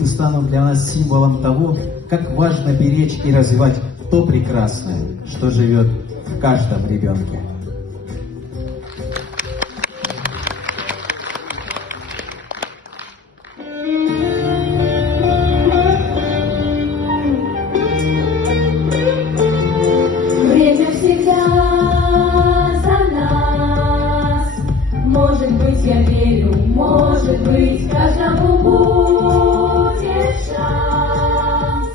и станут для нас символом того, как важно беречь и развивать то прекрасное, что живет в каждом ребенке. Время всегда за нас. Может быть, я верю, может быть, каждому будет шанс.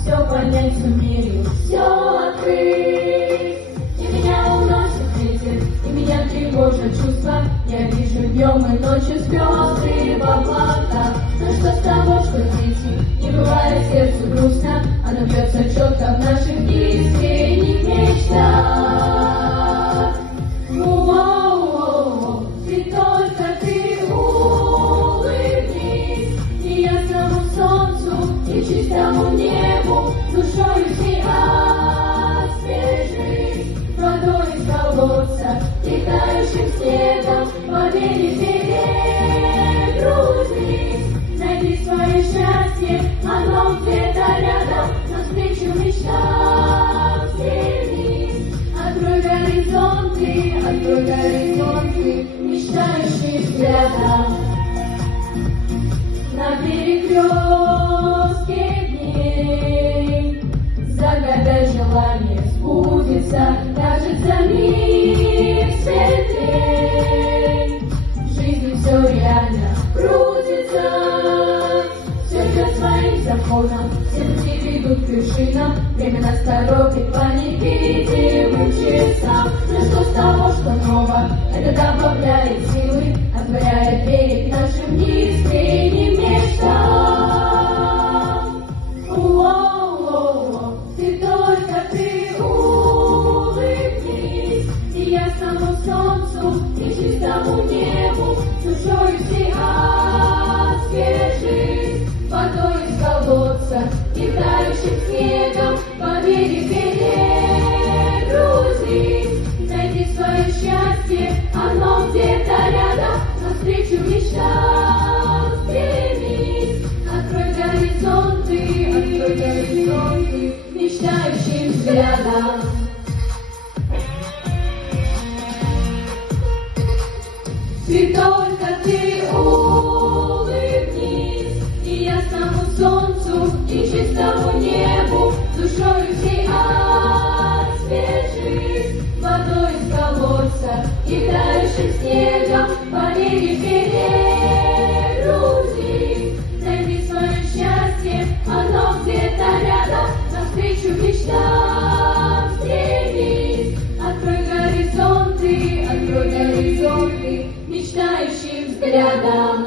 Все понять сумею, все открыть. И меня уносит ветер, и меня тревожат чувства. Я вижу днем и ночью слезы в облаках. Но что с того, что дети, не бывает сердцу грустно. Оно бьется четко в наших искренних мечтах. Ты только ты улыбнись, и ясному солнцу, и чистому небу, душою всей освежись, водой из колодца, и тающим снегом, по береге грузись, найди свое счастье, оно где-то рядом, навстречу мечтам стремись. Открой горизонты, мечтающим взглядом. На перекрестке дней загадай желание сбудется, кажется мир светлей. В жизни все реально крутится, все идет своим законом, все пути ведут к вершинам. Время нас торопит по невидимым часам. Но что с того, что ново, это добавляет силы, отворяет двери к нашим искренним мечтам. Ты только ты улыбнись, и ясному солнцу, и чистому небу, душою всей освежись, водой из колодца, и тающим снегом, по береге грузись. Найди свое счастье, оно где-то рядом, навстречу мечтам стремись. Открой горизонты, мечтающим взглядом. Ты только ты улыбнись, и ясному солнцу, и чистому небу, душою всей освежись, водой из колодца, и тающим снегом, по береге грузись. Найди свое счастье, оно где-то рядом, навстречу мечтам стремись. Открой горизонты, мечтающим взглядом.